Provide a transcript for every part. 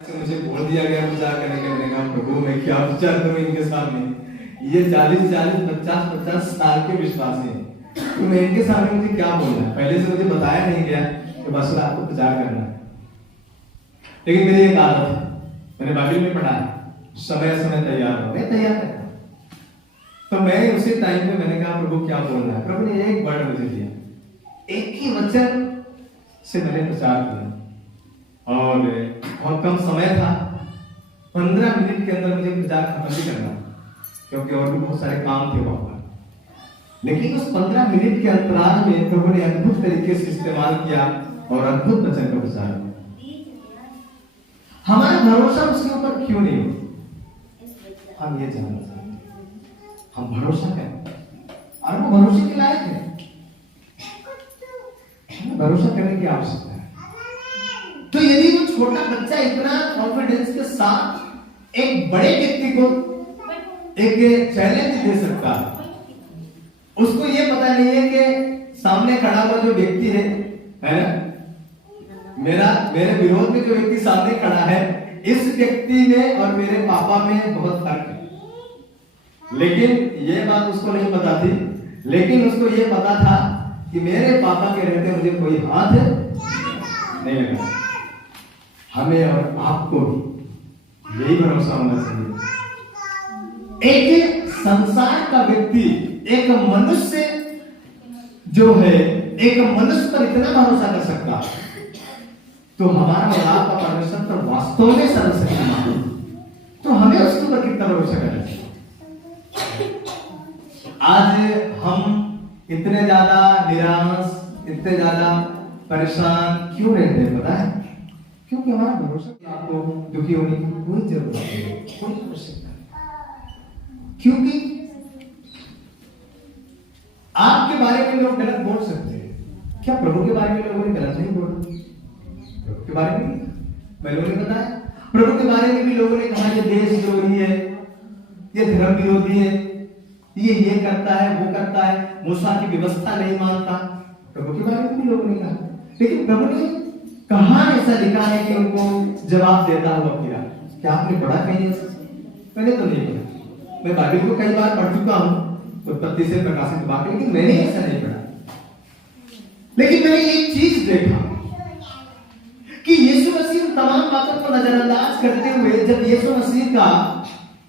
मुझे बोल दिया गया पूजा करने के। मैंने कहा प्रभु मैं क्या विचार करूं इनके सामने, ये 40-40 50-50 साल के विश्वासी हैं, तो मैं इनके सामने मुझे क्या बोलना है। पहले से मुझे बताया नहीं गया कि बस आपको प्रचार करना है। लेकिन मेरी एक आदत है, मैंने बाइबल में पढ़ा है समय समय तैयार हो, मैं तैयार है। तो मैं उसी टाइम पे मैंने कहा प्रभु क्या बोलना है। प्रभु ने एक वर्ड मुझे दिया, एक ही वचन से मैंने प्रचार किया और बहुत कम समय था। 15 मिनट के अंदर मुझे प्रचार खत्म भी करना क्योंकि और भी बहुत सारे काम थे वहां पर। लेकिन उस 15 मिनट के अंतराल में प्रभु ने अद्भुत तरीके से इस्तेमाल किया और अद्भुत वचन का प्रचार किया। हमारा भरोसा उसके ऊपर क्यों नहीं हो, हम ये जानना चाहते हैं। हम भरोसा करें और वो भरोसे के लायक है, भरोसा करने की आवश्यकता है। तो यदि वो छोटा बच्चा इतना कॉन्फिडेंस के साथ एक बड़े व्यक्ति को एक चैलेंज दे सकता है, उसको ये पता नहीं है कि सामने खड़ा हुआ जो व्यक्ति है ना, मेरे विरोध में जो व्यक्ति सामने खड़ा है, इस व्यक्ति में और मेरे पापा में बहुत फर्क है। लेकिन ये बात उसको नहीं पता थी, लेकिन उसको ये पता था कि मेरे पापा के रहते मुझे कोई हाथ नहीं लगा। हमें और आपको यही भरोसा होना चाहिए। एक संसार का व्यक्ति, एक मनुष्य जो है, एक मनुष्य पर इतना भरोसा कर सकता, तो हमारा और आपका परमेश्वर पर वास्तव में सर्वशक्तिमान है, तो हमें उसके ऊपर कितना भरोसा करना चाहिए। आज हम इतने ज्यादा निराश, इतने ज्यादा परेशान क्यों रहते हैं पता है? क्योंकि हमारा भरोसा कि आपको दुखी होने की कोई जरूरत नहीं है, कोई आवश्यकता नहीं। क्योंकि आपके बारे में लोग गलत बोल सकते हैं, क्या प्रभु के बारे में लोगों ने गलत नहीं बोला? प्रभु के बारे में लोगों ने बताया, प्रभु के बारे में भी लोगों ने कहा ये देश द्रोही है, ये धर्म विरोधी है, ये करता है, वो करता है, मूसा की व्यवस्था नहीं मानता। प्रभु के बारे में भी लोगों ने कहा, लेकिन प्रभु ने कहां ऐसा लिखा है कि उनको जवाब देता हुआ फिरा? क्या आपने पढ़ा कहीं ऐसा? मैंने तो नहीं पढ़ा। मैं बाइबल को कई बार पढ़ चुका हूं, उत्पत्ति से प्रकाशित वाक्य, लेकिन मैंने ऐसा नहीं पढ़ा। लेकिन मैंने एक चीज देखा कि यीशु मसीह तमाम बातों को नजरअंदाज करते हुए जब यीशु मसीह का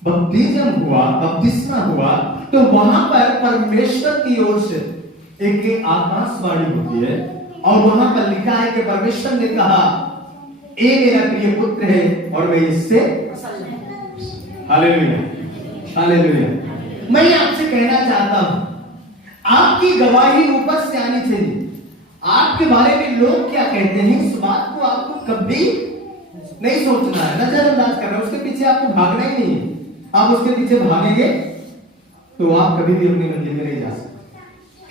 बपतिस्मा हुआ, तो वहां पर परमेश्वर की ओर से एक आकाशवाणी होती है और वहां पर लिखा है कि परमेश्वर ने कहा ये मेरा प्रिय पुत्र है और मैं इससे हालेलुया हालेलुया। मैं आपसे कहना चाहता हूं, आपकी गवाही ऊपर से आनी चाहिए। आपके बारे में लोग क्या कहते हैं, इस बात को आपको कभी नहीं सोचना है, नजरअंदाज करना है, उसके पीछे आपको भागना ही नहीं है। आप उसके पीछे भागेंगे तो आप कभी भी अपनी मंजिल में नहीं जा सकते,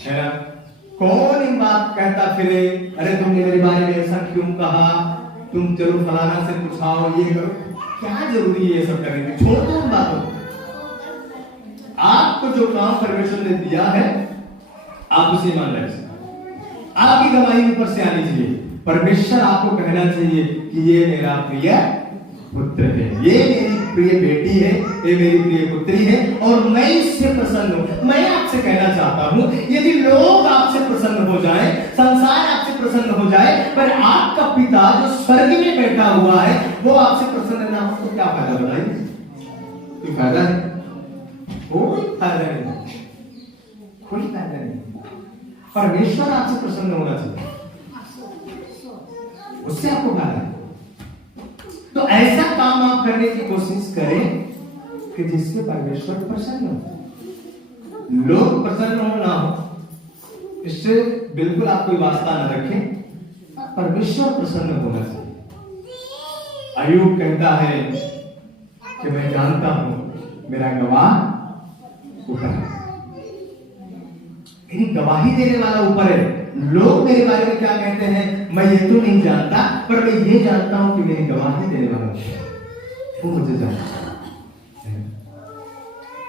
है ना? कौन इन बात कहता फिरे, अरे तुमने मेरे बारे में ऐसा क्यों कहा, तुम चलो फलाना से पूछाओ, ये करो, क्या जरूरी है ये सब करने की? छोड़ दो उन बातों को। आपको जो काम परमेश्वर ने दिया है आप उसे मान रखिए। आपकी गवाही ऊपर से आनी चाहिए। परमेश्वर आपको कहना चाहिए कि ये मेरा प्रिय पुत्र है, ये मेरी प्रिय बेटी है, ये मेरी प्रिय पुत्री है और मैं इससे प्रसन्न हूं। मैं आपसे कहना चाहता हूं, यदि लोग आपसे प्रसन्न हो जाएं, संसार आपसे प्रसन्न हो जाए, पर आपका पिता जो स्वर्ग में बैठा हुआ है वो आपसे प्रसन्न ना हो, तो क्या फायदा? बताइए, कोई फायदा है? कोई फायदा नहीं, कोई फायदा नहीं। परमेश्वर आपसे प्रसन्न होना चाहिए, उससे आपको फायदा है। तो ऐसा काम आप करने की कोशिश करें कि जिससे परमेश्वर प्रसन्न हो। लोग प्रसन्न हो ना हो इससे बिल्कुल आप कोई वास्ता न रखें, परमेश्वर प्रसन्न होना चाहिए। अय्यूब कहता है कि मैं जानता हूं मेरा गवाह ऊपर है, मेरी गवाही देने वाला ऊपर है। लोग मेरे बारे में क्या कहते हैं मैं ये तो नहीं जानता, पर मैं ये जानता हूं कि मेरी गवाही देने वाला वो मुझे जानता है।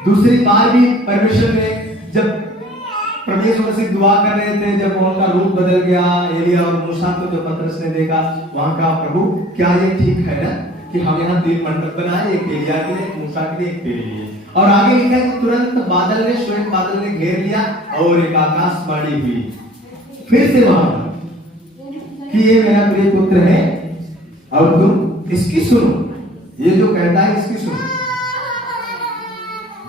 दूसरी बार भी परमेश्वर ने जब प्रभु यीशु मसीह दुआ कर रहे थे, जब उनका रूप बदल गया, एलिया और मूसा को जब पतरस ने देखा, वहां कहा प्रभु क्या ये ठीक है ना कि हम यहाँ 3 मंडप बनाए, एक एलिया के लिए, एक मूसा के लिए, एक तेरे लिए। और आगे लिखा है कि तुरंत बादल ने, श्वेत बादल ने घेर लिया और एक आकाशवाणी हुई फिर से वहां कि ये मेरा प्रिय पुत्र है और तुम इसकी सुनो। ये जो कहता है इसकी सुनो,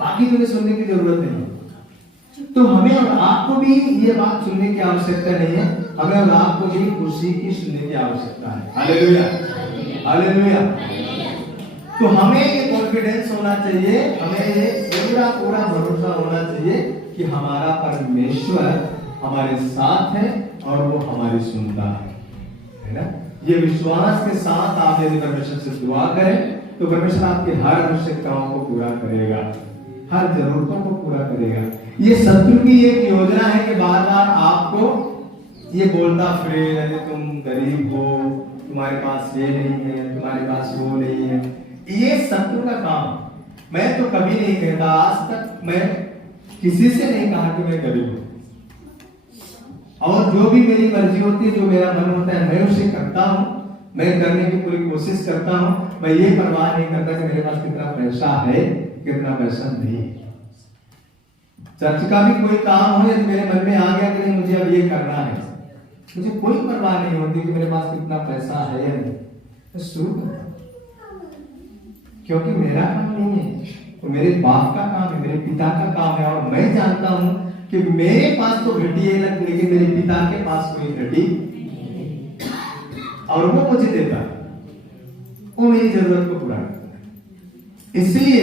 बाकी तुम्हें सुनने की जरूरत नहीं है। तो हमें और आपको भी ये बात सुनने की आवश्यकता नहीं है, हमें और आपको भी उसी की सुनने की आवश्यकता है। Hallelujah, hallelujah. तो हमें ये कॉन्फिडेंस होना चाहिए, हमें ये पूरा पूरा भरोसा होना चाहिए कि हमारा परमेश्वर हमारे साथ है और वो हमारी सुनता है ना। ये विश्वास के साथ आप यदि परमेश्वर से दुआ करें तो परमेश्वर आपकी हर आवश्यकताओं को पूरा करेगा, हर जरूरतों को पूरा करेगा। ये शत्रु की एक योजना है कि बार बार आपको ये बोलता फिरे, अरे तुम गरीब हो, तुम्हारे पास ये नहीं है, तुम्हारे पास वो नहीं है। ये शत्रु का काम। मैं तो कभी नहीं कहता, आज तक मैं किसी से नहीं कहा कि मैं गरीब हूं, और जो भी मेरी मर्जी होती है, जो मेरा मन होता है, मैं उसे करता हूं, मैं करने की पूरी कोशिश करता हूं। मैं ये परवाह नहीं करता कि मेरे पास कितना पैसा है, कितना पैसा नहीं। चर्च का भी कोई काम हो, यदि मेरे मन में आ गया कि नहीं मुझे अब ये करना है, मुझे कोई परवाह नहीं होती कि मेरे पास कितना पैसा है या नहीं, मैं शुरू करता हूं। क्योंकि मेरा काम नहीं है, वो मेरे बाप का काम है, मेरे पिता का काम है। और मैं जानता हूं कि मेरे पास तो घटी है, लेकिन मेरे पिता के पास कोई घटी और वो मुझे देता है, वो मेरी जरूरत को पूरा करता है। इसलिए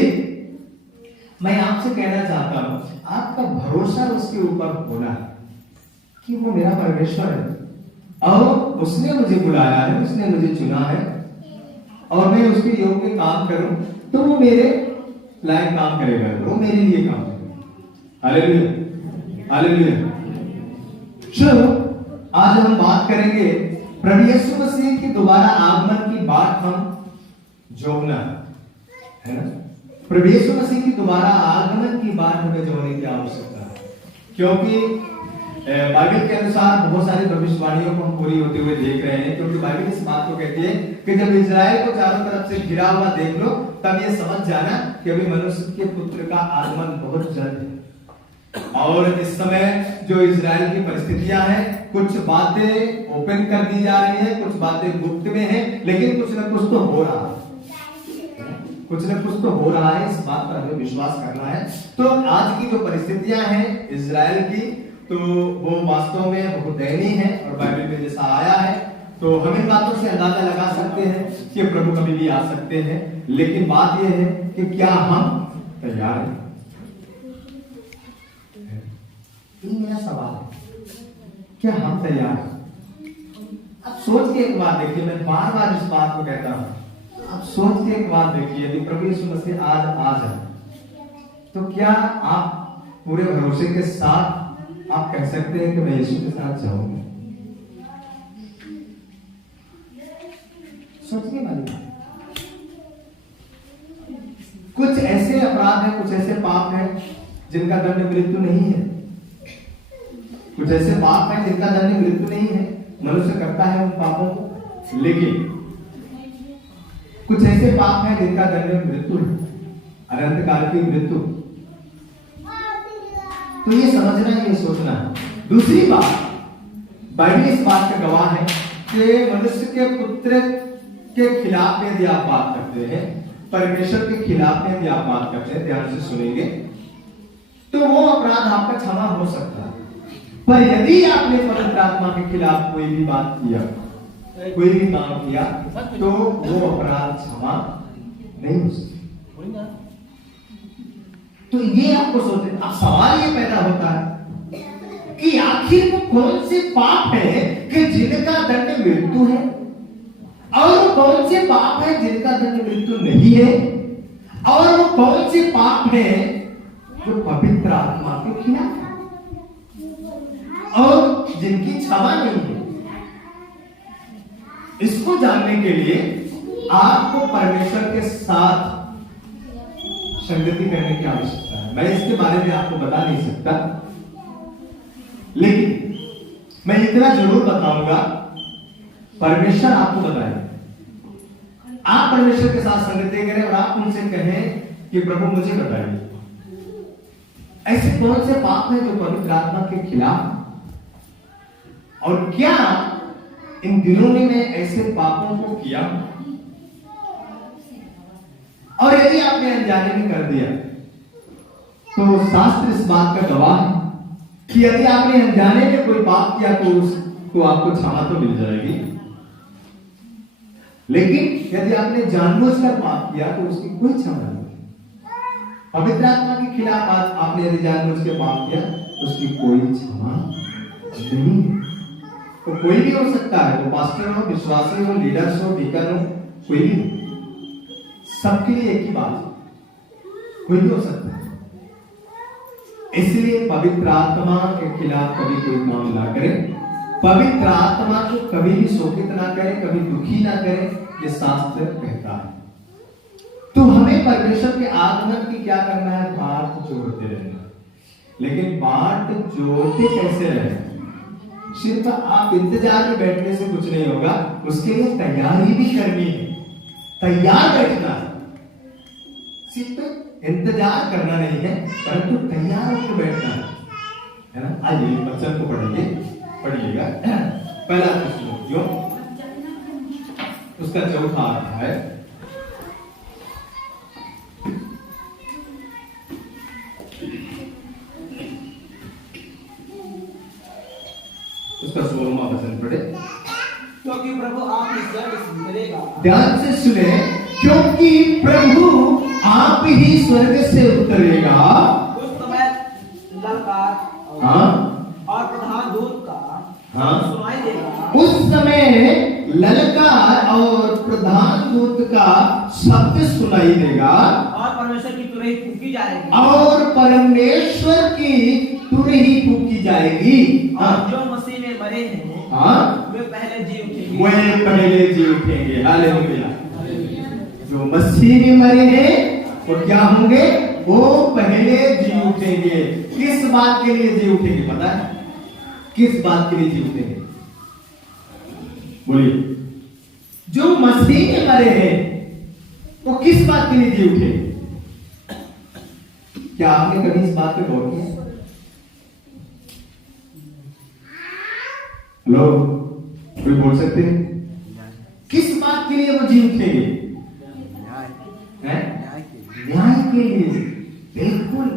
मैं आपसे कहना चाहता हूं, आपका भरोसा उसके ऊपर होना है कि वो मेरा परमेश्वर है और उसने मुझे बुलाया है, उसने मुझे चुना है और मैं उसके योग्य काम करूं तो वो मेरे लायक काम करेगा, वो मेरे लिए काम करेगा। Hallelujah, hallelujah. चलो आज हम बात करेंगे प्रभु यीशु मसीह की दोबारा आगमन की बात हम जोड़ना है ना। प्रभु यीशु मसीह की दोबारा आगमन की बात हमें जोड़ने की आवश्यकता है, क्योंकि बाइबल के अनुसार बहुत सारी भविष्यवाणियों को हम पूरी होते हुए देख रहे हैं। क्योंकि बाइबल इस बात को कहती है कि जब इजराइल को चारों तरफ से घिरा हुआ देख लो, तब ये समझ जाना कि अभी मनुष्य के पुत्र का आगमन बहुत जल्द है। और इस समय जो इजराइल की परिस्थितियां हैं, कुछ बातें ओपन कर दी जा रही है, कुछ बातें गुप्त में है, लेकिन कुछ न कुछ तो हो रहा है, कुछ न कुछ तो हो रहा है। इस बात पर हमें विश्वास करना है। तो आज की जो परिस्थितियां हैं इजराइल की, तो वो वास्तव में बहुत दयनीय है और बाइबल में जैसा आया है, तो हम इन बातों से अंदाजा लगा सकते हैं कि प्रभु कभी भी आ सकते हैं। लेकिन बात यह है कि क्या हम तैयार हैं? ये मेरा सवाल है, क्या हम तैयार हैं? अब सोच के एक बार देखिए, मैं बार बार इस बात को कहता हूं, अब सोच के एक बार देखिए, यदि प्रभु यीशु मसीह आज आ जाए तो क्या आप पूरे भरोसे के साथ आप कह सकते हैं कि मैं यीशु के साथ जाऊंगा? सोचने वाली बात। कुछ ऐसे अपराध हैं, कुछ ऐसे पाप हैं जिनका दंड मृत्यु नहीं है, कुछ ऐसे पाप हैं जिनका दंड मृत्यु नहीं है। मनुष्य करता है उन पापों को, लेकिन कुछ ऐसे पाप हैं जिनका दंड मृत्यु है, अनंत काल की मृत्यु। तो ये समझना, ये सोचना। दूसरी बात, बाइबल इस बात का गवाह है कि मनुष्य के पुत्र के खिलाफ में यदि आप बात करते हैं, परमेश्वर के खिलाफ में यदि आप बात करते हैं, ध्यान से सुनेंगे, तो वो अपराध आपका क्षमा हो सकता है। पर यदि आपने पवित्र आत्मा के खिलाफ कोई भी बात किया, कोई भी काम किया, तो वो अपराध क्षमा नहीं हो सकता। तो ये आपको सोचते, अब सवाल ये पैदा होता है कि आखिर वो कौन से पाप है कि जिनका दंड मृत्यु है, और वो कौन से पाप है जिनका दंड मृत्यु नहीं है, और वो कौन से पाप है जो पवित्र आत्मा के खिलाफ है और जिनकी क्षमा नहीं है। इसको जानने के लिए आपको परमेश्वर के साथ संगति करने की आवश्यकता है। मैं इसके बारे में आपको बता नहीं सकता, लेकिन मैं इतना जरूर बताऊंगा, परमेश्वर आपको बताएगा। आप परमेश्वर के साथ संगति करें और आप उनसे कहें कि प्रभु मुझे बताइए ऐसे कौन से पाप हैं जो पवित्र आत्मा के खिलाफ, और क्या इन दिनों में मैं ऐसे पापों को किया, और यदि आपने अनजाने में कर दिया तो शास्त्र इस बात का गवाह है कि यदि आपने अनजाने में कोई पाप किया तो आपको क्षमा तो मिल जाएगी, लेकिन यदि आपने जानबूझकर पाप किया तो उसकी कोई क्षमा नहीं। पवित्र आत्मा के खिलाफ आपने यदि जानबूझ के पाप किया तो उसकी कोई क्षमा नहीं। तो कोई भी हो सकता है, वो पास्टर हो, विश्वासी हो, लीडर्स हो, डीकन हो, कोई भी हो, सबके लिए एक ही बात है, कोई भी हो सकता है। इसलिए पवित्र आत्मा के खिलाफ कभी कोई काम ना करे, पवित्र आत्मा को कभी भी शोकित ना करे, कभी दुखी ना करे, ये शास्त्र कहता है। तो हमें परमेश्वर के आगमन की क्या करना है? बाट जोड़ते रहना। लेकिन बाट जोड़ते कैसे रहे? सिर्फ आप इंतजार में बैठने से कुछ नहीं होगा, उसके लिए तैयारी भी करनी है। तैयार बैठना, सिर्फ इंतजार करना नहीं है, परंतु तैयार होकर बैठना है ना। आइए बच्चन को पढ़िएगा पहला जो उसका चौथा अध्याय, उसका 16वां वचन पढ़े। क्योंकि प्रभु आप ही स्वर्ग से उतरेगा। ध्यान से सुने, क्योंकि प्रभु आप ही स्वर्ग से उतरेगा। उस समय ललकार और प्रधान दूत का सुनाई देगा। उस समय ललकार और प्रधान दूत का शब्द सुनाई देगा, और परमेश्वर की तुरही फूंकी जाएगी। और परमेश्वर की तुरही फूंकी जाएगी। जो मसीह में मरे हैं वे पहले जी उठेंगे। वे पहले जी उठेंगे। हालेलुया। जो मसीह में मरे हैं वो क्या होंगे? वो पहले जी उठेंगे। किस बात के लिए जी उठेंगे? पता है किस बात के लिए जी उठेंगे? बोलिए। जो मसीह में मरे हैं वो किस बात के लिए जी उठेंगे? क्या आपने कभी इस बात पे गौर किया? हेलो, कोई बोल सकते हैं? किस बात के लिए वो जी उठेंगे? न्याय के लिए। बिल्कुल,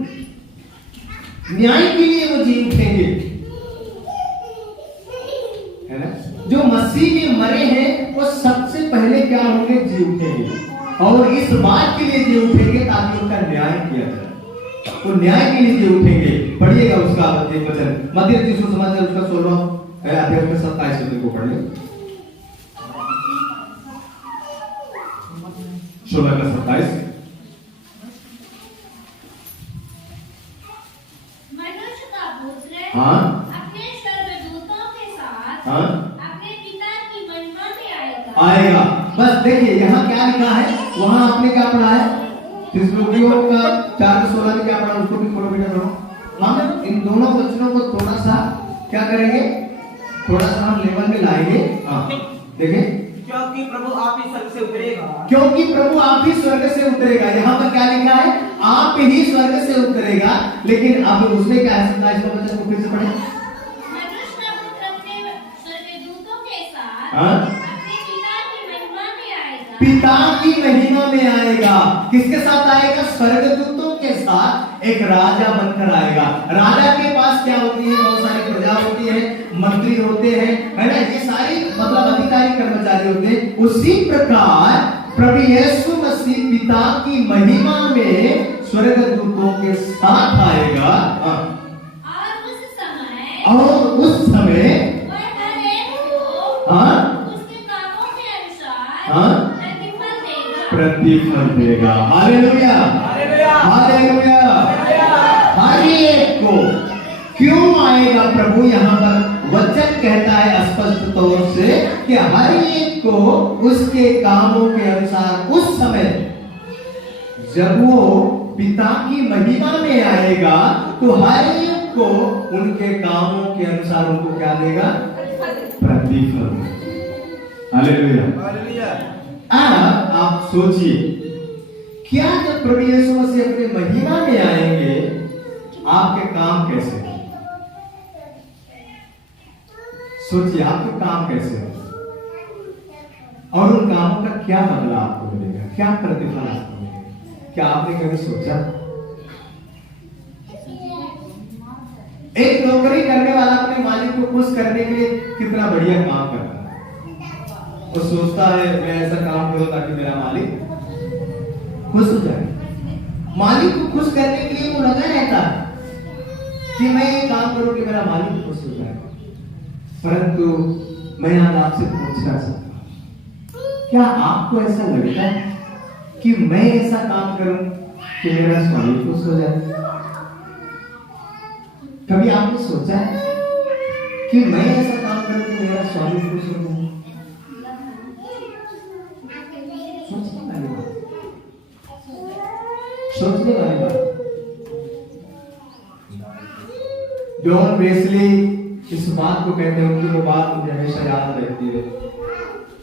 न्याय के लिए वो जी उठेंगे, है ना। जो मसीह में मरे हैं वो सबसे पहले क्या होंगे? जी उठेंगे, और इस बात के लिए जी उठेंगे ताकि उनका न्याय किया जाए। तो न्याय के लिए जी उठेंगे। पढ़िएगा उसका एक वचन, मध्य यीशु समाचार उसका 16 अध्याय में 27 वचन को पढ़ ले। 16 का 27। मनुष्य का पुत्र अपने स्वर्गदूतों के साथ अपने पिता की महिमा में आएगा। बस देखिए यहाँ क्या लिखा है, वहां आपने क्या पढ़ा है? थिस्सलुनीकियों का 4:16 में क्या पढ़ा, उसको भी थोड़ा बेटा पढ़ो। हम इन दोनों वचनों को थोड़ा सा क्या करेंगे? थोड़ा सा हम लेवल में लाएंगे। देखिए, क्योंकि प्रभु आप ही स्वर्ग से उतरेगा। क्योंकि प्रभु आप ही स्वर्ग से उतरेगा। यहाँ पर क्या लिखा है? आप ही स्वर्ग से उतरेगा। लेकिन अब उसमें क्या है? 27वां वचन को फिर से पढ़े। मनुष्य का पुत्र अपने स्वर्गदूतों के साथ अपने पिता की महिमा में आएगा। पिता की महिमा में आएगा। किसके साथ आएगा? स्वर्गदूतों के साथ एक राजा बनकर आएगा। राजा के पास क्या होती है? बहुत सारी प्रजा होती है, मंत्री होते हैं, है ना। ये सारी मतलब अधिकारी कर्मचारी होते हैं। उसी प्रकार प्रभु यीशु मसीह पिता की महिमा में स्वर्गदूतों के साथ आएगा। और उस समय वह हर एक को उसके कामों के अनुसार प्रतिफल देगा। Hallelujah, hallelujah. हर एक को क्यों आएगा प्रभु? यहाँ पर वचन कहता है स्पष्ट तौर से कि हर एक को उसके कामों के अनुसार। उस समय जब वो पिता की महिमा में आएगा तो हर एक को उनके कामों के अनुसार उनको क्या देगा? प्रतिफल। हालेलुया, अब आप सोचिए, क्या जब प्रभु यीशु मसीह अपने महिमा में आएंगे आपके काम कैसे होंगे? सोचिए आपके काम कैसे होंगे और उन कामों का क्या बदला आपको मिलेगा, क्या प्रतिफल आपको मिलेगा? क्या आपने कभी सोचा? एक नौकरी करने वाला अपने मालिक को खुश करने के लिए कितना बढ़िया काम करता है। वो सोचता है मैं ऐसा काम करूं ताकि मेरा मालिक खुश हो जाए। मालिक को खुश करने के लिए वो लगा रहता है कि मैं ये काम करूं कि मेरा मालिक खुश हो जाए। परंतु मैं आज आपसे पूछना चाहता हूं, क्या आपको ऐसा लगता है कि मैं ऐसा काम करूं कि मेरा स्वामी खुश हो जाए? कभी आपने सोचा है कि मैं ऐसा काम करूं कि मेरा स्वामी खुश हो जाए? सोचने वाली बात, सोचने वाली बात। जॉन वेस्ली इस बात को कहते हैं, उनकी वो बात मुझे हमेशा याद रहती है।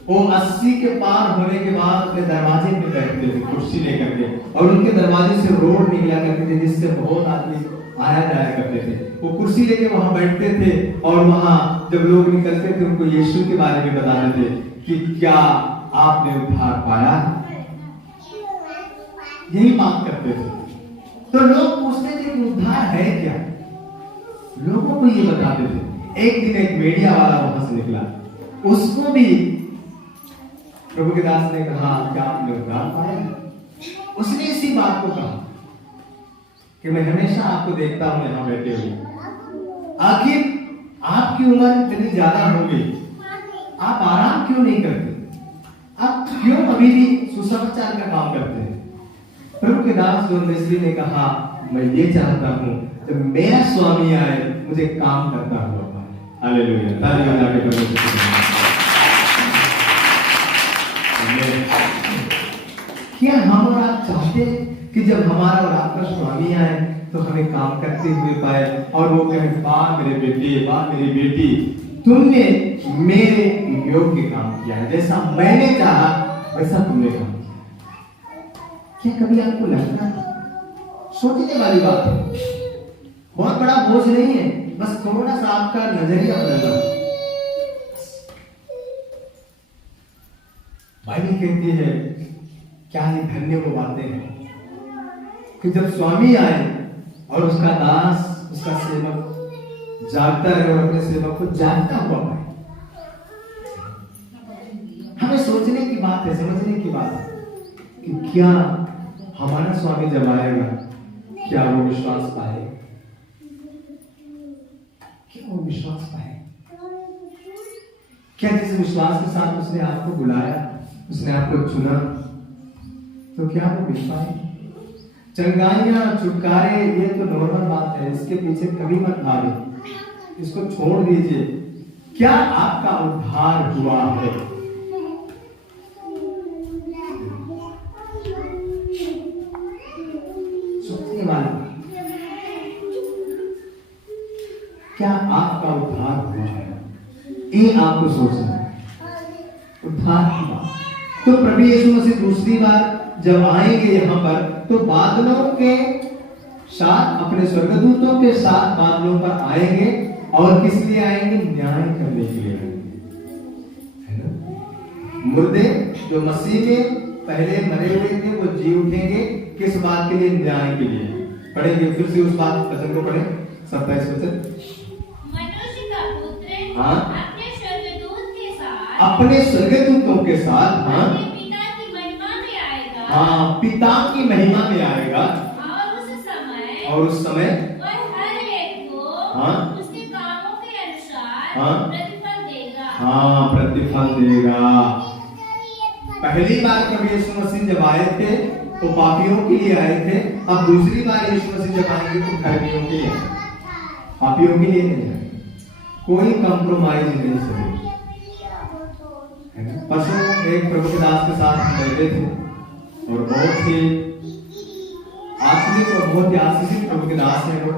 वो 80 के पार होने के बाद अपने दरवाजे पे बैठते थे कुर्सी लेकर के, और उनके दरवाजे से रोड निकला करते थे जिससे बहुत आदमी आया जाया करते थे। वो कुर्सी लेके वहां बैठते थे और वहां जब लोग निकलते थे उनको यीशु के बारे में बताते थे कि क्या आपने उद्धार पाया। यही बात करते थे। तो लोग पूछते थे कि उद्धार है क्या, लोगों को ये बताते थे। एक दिन एक मीडिया वाला वहां से निकला, उसको भी प्रभु के दास ने कहा क्या आपने उद्धार पाया? उसने इसी बात को कहा कि मैं हमेशा आपको देखता हूं यहां बैठे हुए, आखिर आपकी उम्र इतनी ज्यादा हो गई, आप आराम क्यों नहीं करते? आप क्यों अभी भी सुसमाचार का काम करते हैं? प्रभु के दास जॉन वेस्ली ने कहा मैं ये चाहता हूं जब मेरा स्वामी आए मुझे काम करता हुआ पाए। हालेलुया, ताली बजा के प्रभु को क्या हम और आप चाहते कि जब हमारा और आपका स्वामी आए तो हमें काम करते हुए पाए और वो कहे वाह मेरे बेटे, वाह मेरी बेटी, तुमने मेरे योग्य काम किया है, जैसा मैंने चाहा वैसा तुमने काम किया। क्या कभी आपको लगता है? सोचने वाली बात है, बहुत बड़ा बोझ नहीं है, बस थोड़ा सा आपका नजरिया बदलना। बाइबल कहती है क्या ही धन्य वो बातें हैं कि जब स्वामी आए और उसका दास, उसका सेवक जागता है और अपने सेवक को जागता हुआ पाए। हमें सोचने की बात है, समझने की बात है कि क्या हमारा स्वामी जब आएगा क्या वो विश्वास पाएगा? क्या वो विश्वास पाएगा? क्या जिस विश्वास के साथ उसने आपको बुलाया, उसने आपको चुना, तो क्या वो मिल पाए? चंगाइयां, छुटकारे ये तो नॉर्मल बात है, इसके पीछे कभी मत भागे, इसको छोड़ दीजिए। क्या आपका उद्धार हुआ है? सोचने वाला, क्या आपका उद्धार हुआ है? ये आपको सोचना है। उद्धार की बात तो प्रभु यीशु मसीह दूसरी बार जब आएंगे यहाँ पर तो बादलों के साथ, अपने स्वर्गदूतों के साथ बादलों पर आएंगे। और किस लिए आएंगे? न्याय करने के लिए आएंगे, है ना? मुर्दे जो मसीह में पहले मरे हुए थे वो जी उठेंगे। किस बात के लिए? न्याय के लिए। पढ़ेंगे फिर से उस बात वचन को पढ़े, 27 वचन। मनुष्य का पुत्र हाँ, अपने स्वर्गदूत के साथ, अपने स्वर्गदूतों के साथ, हाँ, पिता की महिमा में आएगा। हाँ, पिता की महिमा में आएगा। और उस समय वह हर एक को, हाँ, उसके कामों के अनुसार, हाँ, प्रतिफल देगा। हाँ, प्रतिफल देगा। पहली बार प्रभु यीशु मसीह जब आए थे तो पापियों के लिए आए थे। अब दूसरी बार यीशु मसीह जब आएंगे तो धर्मियों के लिए, पापियों के लिए नहीं आएंगे। कोई कंप्रोमाइज नहीं सकेगा। परसों एक प्रभु के दास के साथ हम बैठे थे और बहुत ही आत्मिक और बहुत ही आशीषित प्रभु के दास हैं वो।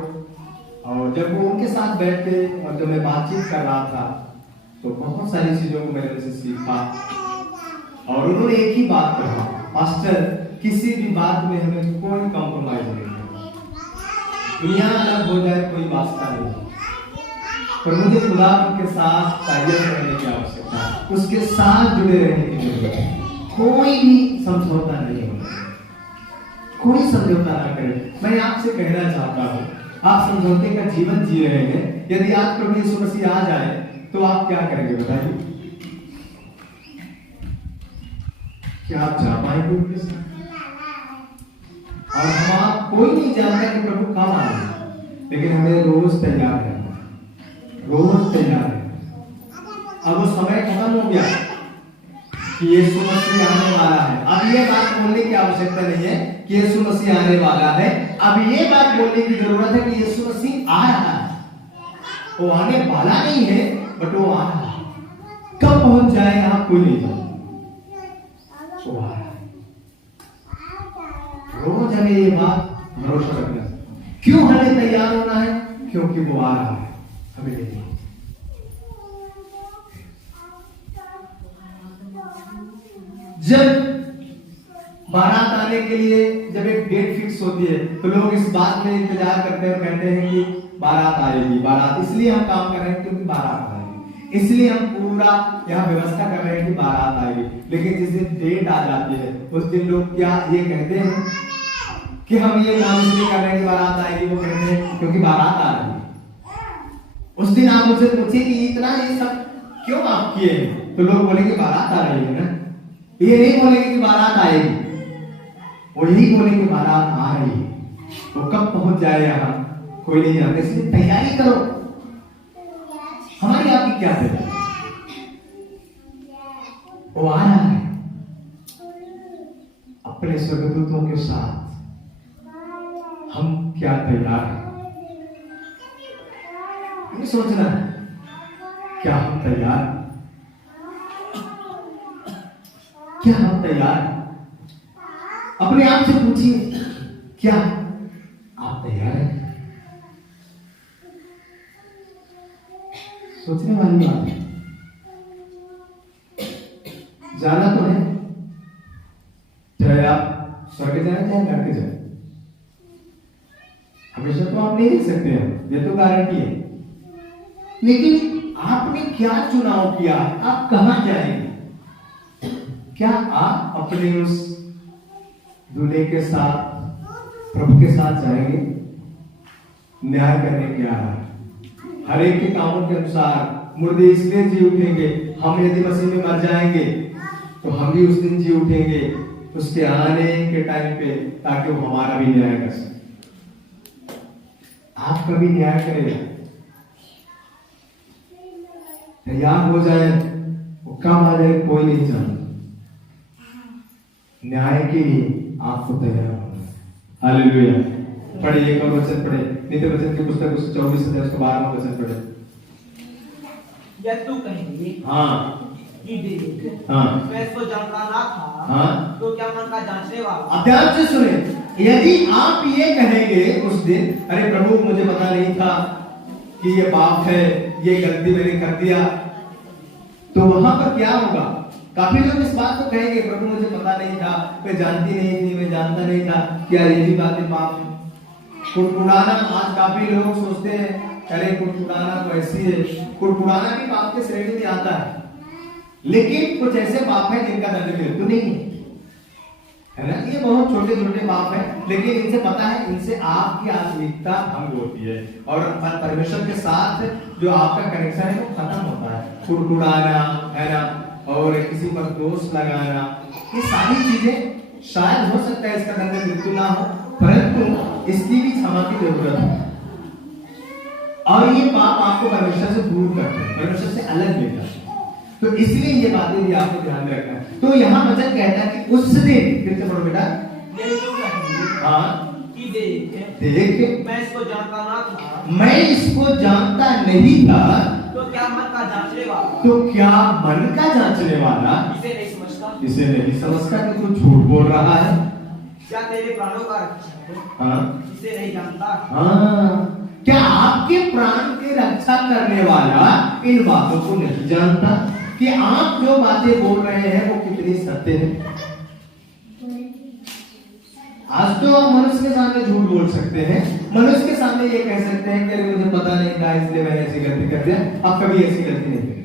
और जब वो उनके साथ बैठे और जब मैं बातचीत कर रहा था तो बहुत सारी चीजों को मैंने उनसे सीखा। और उन्होंने एक ही बात कहा, पास्टर किसी भी बात में हमें कोई कॉम्प्रोमाइज नहीं करना, दुनिया अलग हो जाए कोई वास्ता नहीं, पर मुझे खुदा के साथ ताल्लुक रहने की आवश्यकता है, उसके साथ जुड़े रहने की जरूरत है, कोई भी समझौता नहीं होना, कोई समझौता ना करें। मैं आपसे कहना चाहता हूँ, आप समझौते का जीवन जी रहे हैं, यदि आज प्रभु यीशु मसीह आ जाए तो आप क्या करेंगे बताइए? क्या आप जा पाएंगे उनके साथ? और हम आप कोई नहीं जानता कि प्रभु कब आएंगे, लेकिन हमें रोज तैयार रहना, रोज तैयार रहना। अब वो समय खत्म हो गया कि यीशु मसीह आने वाला है। अब ये बात बोलने की आवश्यकता नहीं है कि यीशु मसीह आने वाला है, अब ये बात बोलने की जरूरत है कि यीशु मसीह आ रहा है। वो आने वाला नहीं है, बट वो आ रहा है। कब पहुंच जाए यहाँ कोई नहीं जानता, वो आ रहा है। रोज हमें ये बात भरोसा रखना। क्यों हमें तैयार होना है? क्योंकि वो आ रहा है हमें लेने। जब बारात आने के लिए जब एक डेट फिक्स होती है तो लोग इस बात में इंतजार करते हैं और कहते हैं कि बारात आएगी, बारात इसलिए हम काम कर रहे हैं क्योंकि बारात आएगी, इसलिए हम पूरा यहाँ व्यवस्था कर रहे हैं कि बारात आएगी। लेकिन जिस दिन डेट आ जाती है उस दिन लोग क्या ये कहते हैं कि हम ये काम इसलिए कर रहे हैं कि बारात आएगी, वो कहते हैं क्योंकि बारात आ रही है। उस दिन आप मुझसे पूछिए कि इतना ये सब क्यों आप किए, तो लोग बोलेंगे बारात आ रही है ना, ये नहीं बोलेंगे कि बारात आएगी, वो यही बोलेंगे बारात आ रही है। वो कब पहुंच जाए यहाँ कोई नहीं जानता, इसलिए तैयारी करो। हमारी आपकी क्या तैयारी? वो आ रहा है अपने स्वर्गदूतों के साथ। हम क्या तैयार हैं? हमें सोचना है, क्या हम तैयार? क्या हम तैयार? अपने आप से पूछिए, क्या आप तैयार हैं? सोचने वाली बात है। जाना तो है, चाहे आप स्वर्ग जाए चाहे नरक जाए, हमेशा तो आप नहीं रह सकते हैं, ये तो गारंटी है। लेकिन आपने क्या चुनाव किया? आप कहां जाएंगे? क्या आप अपने उस दूल्हे के साथ, प्रभु के साथ जाएंगे? न्याय करने के आ रहा है, हर एक के कामों के अनुसार। मुर्दे इसलिए जी उठेंगे, हम यदि मसीह में मर जाएंगे तो हम भी उस दिन जी उठेंगे उसके आने के टाइम पे, ताकि वो हमारा भी न्याय कर सके, आपका भी न्याय करेगा। तैयार हो जाए, वो कब आ जाए कोई नहीं जानता। न्याय के लिए आपको तैयार होना है। हालेलुया। पढ़िए, एक और वचन पढ़े, नित्य वचन की पुस्तक 24 अध्याय उसका 12वां वचन पढ़े। या तू कहेंगे हाँ कि देख, हाँ मैं इसको जानता ना था, हाँ, तो क्या मन का जांचने वाला। अब ध्यान से सुने, यदि आप ये कहेंगे उस दिन, अरे प्रभु मुझे पता नहीं था कि ये पाप है, ये गलती मैंने कर दिया, तो वहां पर क्या होगा? काफी लोग इस बात को कहेंगे, प्रभु मुझे पता नहीं था, मैं जानती नहीं थी, मैं जानता नहीं था, क्या ये भी बातें पाप है? कुड़कुड़ाना, आज काफी लोग सोचते हैं अरे कुड़कुड़ाना तो ऐसी है, कुड़कुड़ाना भी पाप के श्रेणी में आता है, लेकिन कुछ ऐसे पाप है जिनका दंड मृत्यु नहीं है ना। ये बहुत छोटे छोटे पाप है, लेकिन इनसे पता है, इनसे आपकी आत्मिकता भंग होती है और परमेश्वर के साथ जो आपका कनेक्शन है वो खत्म होता है। कुड़कुड़ाना है ना, और किसी पर दोष लगाना, ये सारी चीजें शायद हो सकता है इसका दंड मृत्यु ना हो, परंतु इसकी भी क्षमा की जरूरत है। और ये पाप आपको परमेश्वर से दूर करते हैं, परमेश्वर से अलग लेता है। तो इसलिए ये बातें भी आपको ध्यान में रखना है। तो यहाँ वचन कहता है कि उस दिन, फिर से पढ़ो बेटा। हाँ, कि देख, मैं इसको जानता ना था, मैं इसको जानता नहीं था, तो क्या मन का जांचने वाला, तो क्या मन का जांचने वाला इसे नहीं समझता, इसे नहीं समझता कि तू झूठ बोल रहा है। क्या तेरे प्राणों का रक्षक है, हाँ इसे नहीं जानता। हाँ, क्या आपके प्राण की रक्षा करने वाला इन बातों को नहीं जानता? कि आप जो बातें बोल रहे हैं वो कितनी सत्य है। आज तो आप मनुष्य के सामने झूठ बोल सकते हैं, मनुष्य के सामने ये कह सकते हैं कि अरे मुझे पता नहीं था इसलिए मैंने ऐसी गलती कर दिया, आप कभी ऐसी गलती नहीं करेंगे।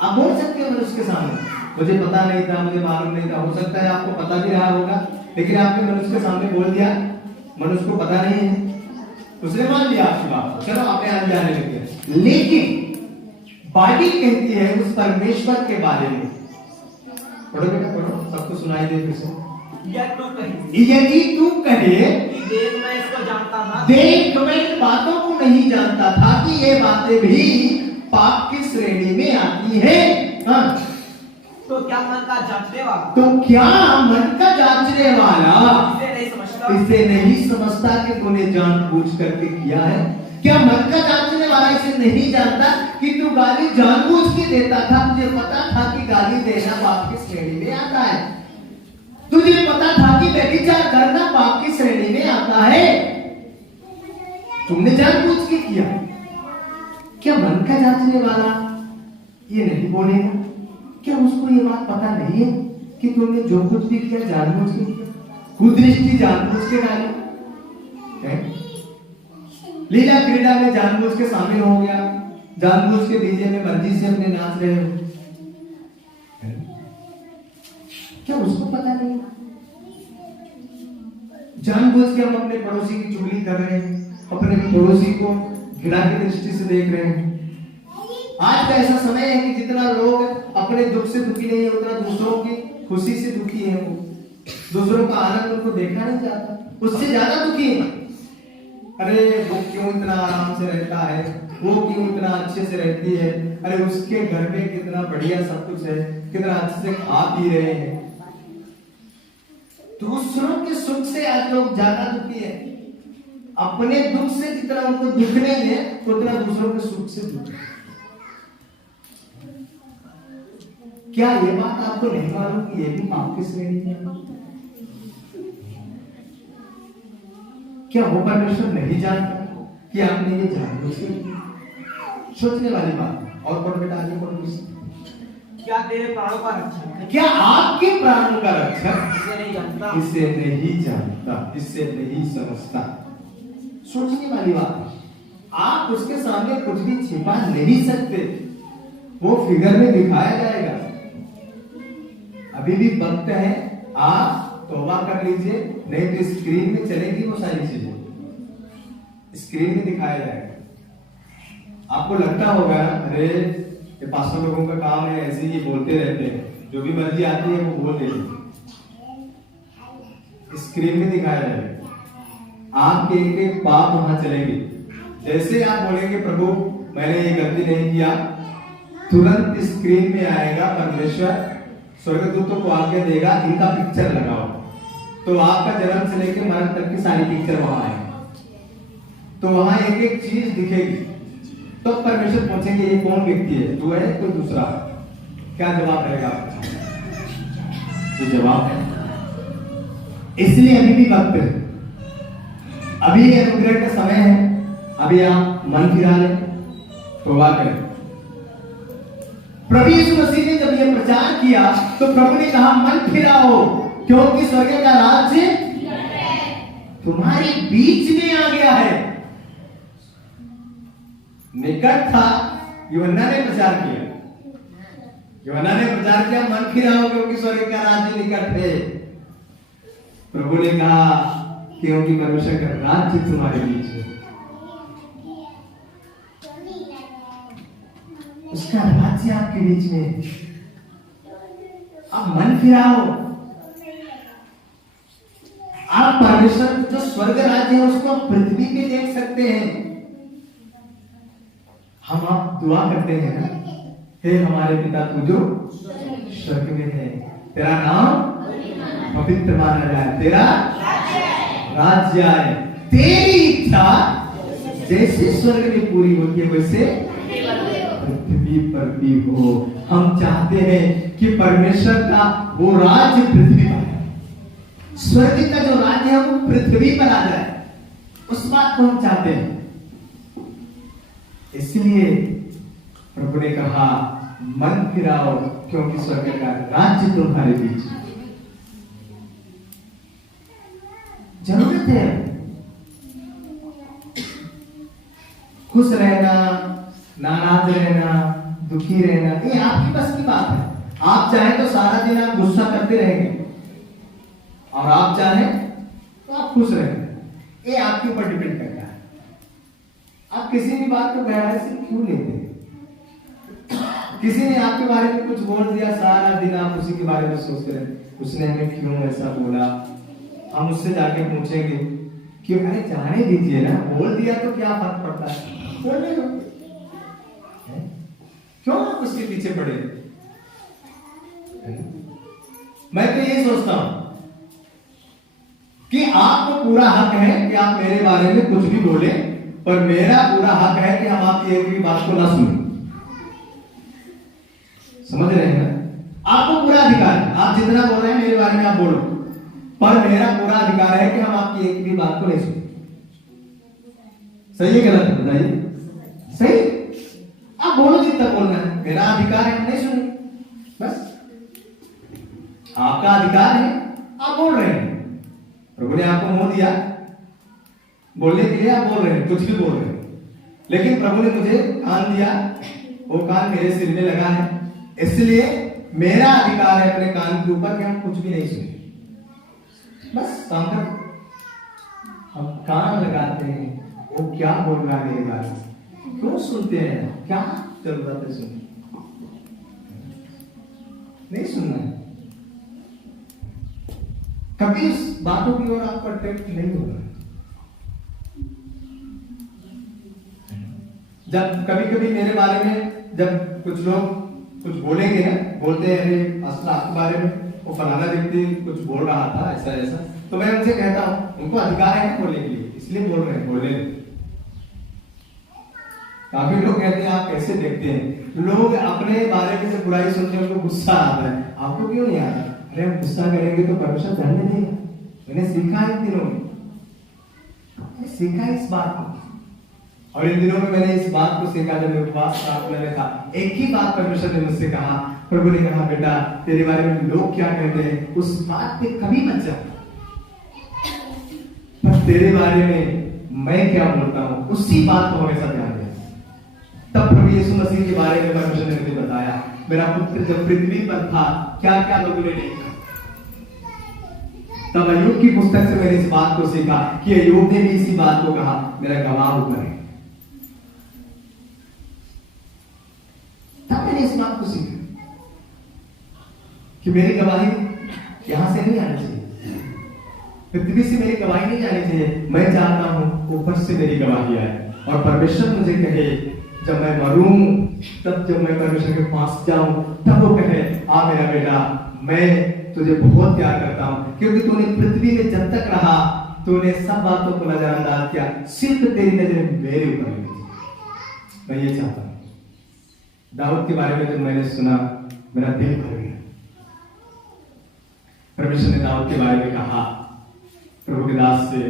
आप बोल सकते हैं मनुष्य के सामने मुझे पता नहीं था, मुझे मालूम नहीं था। हो सकता है आपको पता भी रहा होगा, लेकिन आपने मनुष्य के सामने बोल दिया, मनुष्य को पता नहीं है, उसने मान लिया आपकी बात, चलो आपने आज जाने लग गया। लेकिन बाइबल कहती है उस परमेश्वर के बारे में, पढ़ो बेटा पढ़ो, सबको सुनाई दे फिर से। यदि तू कहे देख मैं इसको जानता था, देख मैं इन बातों को नहीं जानता था कि ये बातें भी पाप की श्रेणी में आती है। हाँ, तो क्या मन का जांचने वाला, तो क्या मन का जांचने वाला इसे नहीं इसे नहीं समझता समझता कि तूने जानबूझ करके किया है? क्या मन का जांचने वाला इसे नहीं जानता कि तू गाली जानबूझ के देता था? तुझे पता था कि गाली देना पाप की श्रेणी में आता है, तुझे पता था कि व्यभिचार करना पाप की श्रेणी में आता है, तुमने जानबूझ के किया। क्या मन का जांचने वाला ये नहीं बोलेगा? क्या उसको ये बात पता नहीं है कि तुमने जो कुछ भी किया जानबूझ के किया, कुदृष्टि जानबूझ के डाली, लीला क्रीड़ा में जानबूझ के शामिल हो गया, जानबूझ के डीजे में मर्जी से अपने नाच रहे हो, क्या उसको पता नहीं? जानबूझ के हम अपने पड़ोसी की चुगली कर रहे हैं, अपने पड़ोसी को घृणा की दृष्टि से देख रहे हैं। आज का ऐसा समय है कि जितना लोग अपने दुख से दुखी नहीं है, उतना दूसरों की खुशी से दुखी है। वो दूसरों का आनंद उनको देखा नहीं जाता, उससे ज्यादा दुखी है। अरे वो क्यों इतना आराम से रहता है, वो क्यों इतना अच्छे से रहती है, अरे उसके घर में कितना बढ़िया सब कुछ है, कितना अच्छे से खा पी रहे हैं। दूसरों के सुख से आज लोग ज्यादा दुखी है, अपने दुख से जितना उनको दुख नहीं है उतना दूसरों के सुख से दुख है। क्या ये बात आपको नहीं मालूम कि ये भी पाप की श्रेणी में है? क्या वो परमेश्वर नहीं जानता कि आपने ये जानबूझ के किया? सोचने वाली बात। और पढ़ो बेटा आगे पढ़ो। क्या तेरे प्राणों का रक्षक, क्या आपके प्राणों का रक्षक इसे नहीं जानता, इसे नहीं जानता, इसे नहीं समझता? सोचने वाली बात है। आप उसके सामने कुछ भी छिपा नहीं सकते, वो फिगर में दिखाया जाएगा। अभी भी वक्त है, आप तौबा कर लीजिए, नहीं तो स्क्रीन में चलेगी वो सारी चीजें, स्क्रीन में दिखाया जाएगा। आपको लगता होगा अरे ये पास्टर लोगों का काम है ऐसे ही बोलते रहते हैं, जो भी मर्जी आती है वो बोल देते, स्क्रीन में दिखाया जाएगा। आपके एक एक पाप वहां चलेंगे। जैसे आप बोलेंगे प्रभु मैंने ये गलती नहीं किया, तुरंत स्क्रीन में आएगा परमेश्वर स्वर्गदूतों को आज्ञा देगा इनका पिक्चर लगाओ, तो आपका जन्म से लेकर मरण तक की सारी पिक्चर वहां आएगी। तो वहां एक एक चीज दिखेगी, तो परमेश्वर पूछेंगे ये कौन व्यक्ति है, तू है कोई दूसरा? क्या जवाब रहेगा आपका? ये जवाब है। इसलिए अभी भी वक्त है, अभी अनुग्रह का समय है, अभी आप मन फिरा लें, तौबा करें। प्रभु यीशु मसीह ने जब यह प्रचार किया तो प्रभु ने कहा मन फिराओ क्योंकि स्वर्ग का राज्य तुम्हारे बीच में आ गया है। निकट था, यूहन्ना ने प्रचार किया, यूहन्ना ने प्रचार किया मन फिराओ क्योंकि स्वर्ग का राज्य निकट है। प्रभु ने कहा क्योंकि परमेश्वर का राज्य तुम्हारे बीच है, उसका राज्य आपके बीच में है। आप मन फिराओ, आप परमेश्वर जो स्वर्ग राज्य है उसको पृथ्वी पे देख सकते हैं। हम आप दुआ करते हैं ना, हे हमारे पिता तू जो स्वर्ग में है, तेरा नाम पवित्र माना जाए, तेरा राज्य आए, तेरी इच्छा जैसे स्वर्ग में पूरी होती है वैसे पृथ्वी पर भी हो। हम चाहते हैं कि परमेश्वर का वो राज्य पृथ्वी पर है, स्वर्ग का जो राज्य है वो पृथ्वी पर आ जाए, उस बात को हम चाहते हैं। इसलिए प्रभु ने कहा मन फिराओ क्योंकि स्वर्ग का राज्य तुम्हारे बीच है। जरूरत है खुश रहना, नाराज रहना, दुखी रहना, ये आपकी बस की बात है। आप चाहे तो सारा दिन आप गुस्सा करते रहेंगे और आप चाहे तो आप खुश रहेंगे, ये आपके ऊपर डिपेंड करता है। आप किसी भी बात को गहराई से क्यों लेते हैं? किसी ने आपके बारे में कुछ बोल दिया, सारा दिन आप उसी के बारे में सोचते रहे, उसने हमें क्यों ऐसा बोला। हम उससे जाके पूछेंगे क्यों? अरे जाने दीजिए ना, बोल दिया तो क्या फर्क पड़ता है, बोलने दो, क्यों आप उसके पीछे पड़े। मैं तो ये सोचता हूं कि आपको पूरा हक है कि आप मेरे बारे में कुछ भी बोले, पर मेरा पूरा हक है कि हम आपकी एक भी बात को ना सुने। समझ रहे हैं? आपको पूरा अधिकार है, आप जितना बोल रहे हैं मेरे बारे में आप बोलो, पर मेरा पूरा अधिकार है कि हम आपकी एक भी बात को नहीं सुने। सही है गलत है बताइए? सही, आप बोलो जितना बोलना है, मेरा अधिकार है, नहीं सुने बस। आपका अधिकार है, आप बोल रहे हैं, प्रभु ने आपको मोह दिया बोलने के लिए, आप बोल रहे हैं, कुछ भी बोल रहे हैं, लेकिन प्रभु ने मुझे कान दिया, वो कान मेरे सिर में लगा है, इसलिए मेरा अधिकार है अपने कान के ऊपर कि हम कुछ भी नहीं सुने। बस काम कर, हम कान लगाते हैं, वो क्या बोल रहा है मेरे बारे में, क्यों सुनते हैं, क्या जरूरत है सुनने, नहीं सुनना है। कभी उस बातों की ओर आपको अट्रैक्ट नहीं होगा। जब कभी कभी मेरे बारे में जब कुछ लोग कुछ बोलेंगे ना, बोलते हैं अरे असल आपके बारे में वो फलाना व्यक्ति कुछ बोल रहा था ऐसा ऐसा, तो मैं उनसे कहता हूं उनको अधिकार है ना बोलने के लिए, इसलिए बोल रहे हैं, बोलने। काफी लोग कहते हैं आप कैसे देखते हैं, लोग अपने बारे में से बुराई सुनते उनको गुस्सा आता है, आपको क्यों नहीं आता? अरे हम गुस्सा करेंगे तो परमेश्वर दंड देगा। मैंने सीखा इन दिनों में, मैंने सीखा इस बात को, और इन दिनों में मैंने इस बात को सीखा जब मैं उपवास प्रार्थना में था। एक ही बात परमेश्वर ने मुझसे कहा, प्रभु ने कहा बेटा तेरे बारे में लोग क्या कहते हैं उस बात पे कभी मत जा, पर तेरे बारे में मैं क्या बोलता हूं उसी बात को हमेशा ध्यान दे। तब प्रभु यीशु मसीह के बारे में परमेश्वर ने मुझे बताया, मेरा पुत्र जब पृथ्वी पर था क्या क्या लोगों ने देखा। तब अय्यूब की पुस्तक से मैंने इस बात को सीखा कि अय्यूब ने भी इसी बात को कहा, मेरा गवाह ऊपर है। तब मैंने इस बात को सीखा कि मेरी गवाही यहां से नहीं आनी चाहिए, पृथ्वी से मेरी गवाही नहीं जानी चाहिए। मैं चाहता हूं ऊपर से मेरी गवाही आए और परमेश्वर मुझे कहे जब मैं मरूं, तब जब मैं परमेश्वर के पास जाऊं, तब वो कहे आ मेरा बेटा मैं तुझे बहुत प्यार करता हूं, क्योंकि तूने पृथ्वी में जब तक रहा तूने सब बातों को नजरअंदाज किया, सिर्फ तेरी नजर मेरे ऊपर लगी। मैं ये चाहता हूं। दाऊद के बारे में जब मैंने सुना मेरा दिल भर गया। परमेश्वर ने दाऊद के बारे में कहा प्रभु के दास से,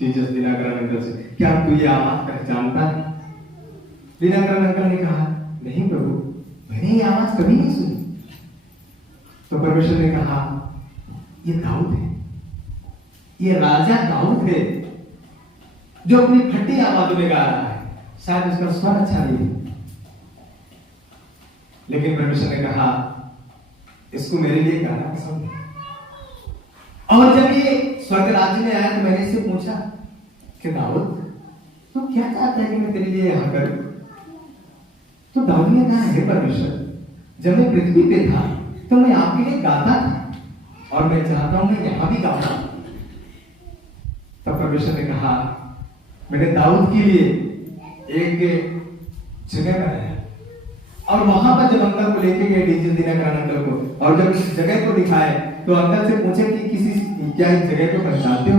जीसस दिनाकरण अंकल से, क्या तू ये आवाज पहचानता है? दिनाकरण अंकल ने कहा नहीं प्रभु, मैंने ये आवाज कभी नहीं सुनी। तो परमेश्वर ने कहा ये दाऊद है, ये राजा दाऊद है जो अपनी फटी आवाज में गा रहा है। शायद उसका स्वर अच्छा नहीं है, लेकिन परमेश्वर ने कहा इसको मेरे लिए गाना पसंद है। और जब ये स्वर्ग राज्य में आया तो मैंने इससे पूछा कि दाऊद तो क्या चाहता है कि मैं तेरे लिए यहां करूं? तो दाऊद ने कहा हे परमेश्वर, जब मैं पृथ्वी पे था तो मैं आपके लिए गाता था और मैं चाहता हूं मैं यहां भी गाऊं। तब परमेश्वर ने कहा मैंने दाऊद के लिए एक जगह बनाया और वहां पर जब अंकल को लेके गए डीजे दिनाकरण अंकल को, और जब इस जगह को दिखाए तो अंकल से पूछे कि किसी क्या इस जगह को पहचानते हो?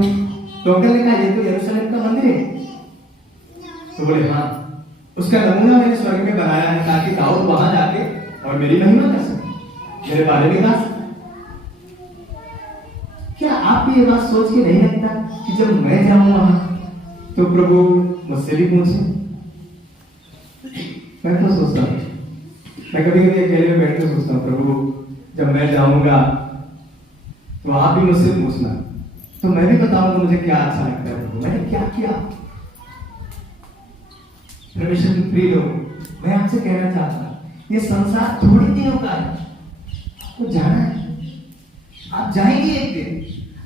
तो अंकल ने कहा ये तो यरूशलेम का मंदिर है। तो बोले हाँ, उसका नमूना मैंने स्वर्ग में बनाया है ताकि दाऊद वहां जाके और मेरी महिमा कर सके, मेरे बारे में गा सके। क्या आप भी ये बात सोच के नहीं लगता कि जब मैं जाऊं वहां तो प्रभु मुझसे भी पूछे? मैं तो सोचता हूं मैं कभी कभी अकेले में बैठ के सोचता हूँ, प्रभु जब मैं जाऊंगा तो आप भी मुझसे पूछना, तो मैं भी बताऊंगा मुझे क्या अच्छा लगता है, प्रभु मैंने क्या किया। परमेश्वर के प्रिय लोग, मैं आपसे कहना चाहता हूं, ये संसार थोड़ी दिनों का है, आपको जाना है, आप जाएंगे एक दिन।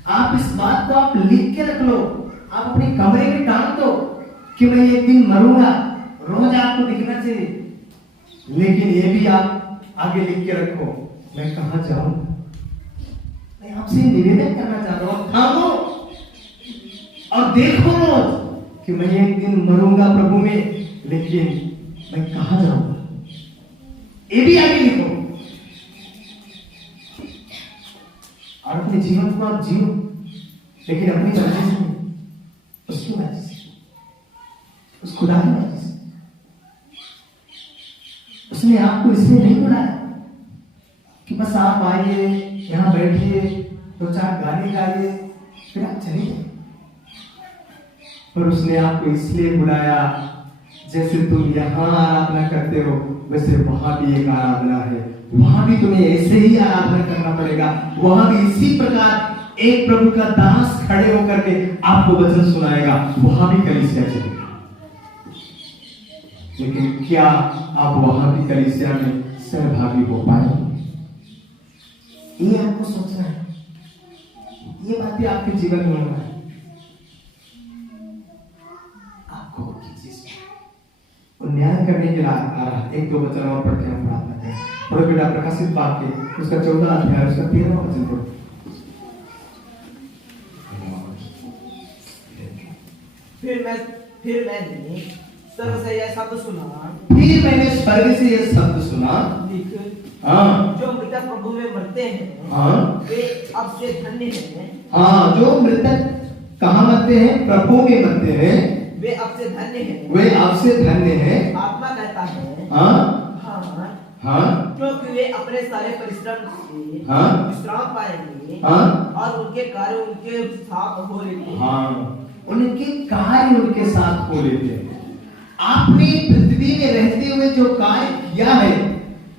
आप इस बात को आप लिख के रख लो, आप अपने कमरे में टांग दो कि मैं एक दिन मरूंगा, रोज आपको दिखना चाहिए। लेकिन ये भी आप आगे लिख के रखो, मैं कहां जाऊंगा। मैं आपसे निवेदन करना चाहता हूं, थामो और देखो रोज कि मैं एक दिन मरूंगा प्रभु में, लेकिन मैं कहां जाऊंगा, ये भी आगे लिखो। और अपने जीवन को आप जियो, लेकिन अपनी मर्जी से नहीं, उसकी मर्जी से, उस खुदा की मर्जी से। उसने आपको इसलिए नहीं बुलाया कि बस आप आइए, यहां बैठिए, दो चार गाने गाइए, फिर आप चले जाइए। पर उसने आपको इसलिए बुलाया, जैसे तुम यहां आराधना करते हो वैसे वहां भी एक आराधना है, वहां भी तुम्हें ऐसे ही आराधना करना पड़ेगा। वहां भी इसी प्रकार एक प्रभु का दास खड़े होकर के आपको वचन सुनाएगा, वहां भी कलीसिया चलेगा। लेकिन क्या आप वहां भी कलीसिया में सहभागी हो पाएंगे, ये आपको सोचना है। ये बातें आपके जीवन में होना है, आपको न्याय करने के लिए आ रहा है। एक दो वचन और पढ़ के हम प्रार्थना करें। पढ़ो बेटा प्रकाशित वाक्य उसका 14 अध्याय उसका 13वां वचन पढ़ो। फिर मैंने स्वर्ग से यह शब्द सुना, फिर मैंने स्वर्ग से यह शब्द सुना, हाँ, जो मृतक प्रभु में मरते हैं, हाँ, वे अब से धन्य हैं। हाँ, जो मृतक कहाँ मरते हैं, प्रभु में मरते हैं, वे अब से धन्य हैं। वे अब से धन्य हैं। आत्मा कहता है, हाँ, हाँ, हाँ, क्योंकि वे अपने सारे परिश्रम से हाँ, विश्राम पाएंगे, हाँ, और उनके कार्य उनके साथ हो लेते हैं। हाँ, उनके कार्य उनके साथ हो लेते हैं। आपने पृथ्वी में रहते हुए जो कार्य किया है,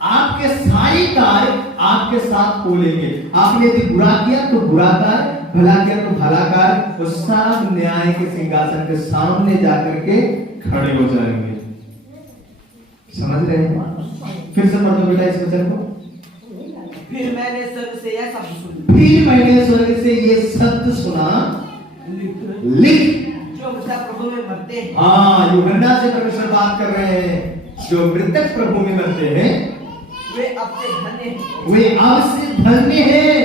आपके सारे कार्य आपके साथ हो लेंगे। आपने यदि बुरा किया तो बुरा कार्य, भला किया तो भला कार्य, वो सब न्याय के सिंहासन के सामने जाकर के खड़े हो जाएंगे। समझ रहे हैं? फिर से पढ़ दो बेटा इस वचन को। फिर मैंने स्वर्ग से यह शब्द सुना, फिर मैंने स्वर्ग से ये शब्द सुना, लिख, जो मृतक प्रभु में मरते हैं। हाँ, यूहन्ना से परमेश्वर बात कर रहे हैं, जो मृतक प्रभु में मरते हैं वे अब से धन्य हैं। वे अब से धन्य हैं।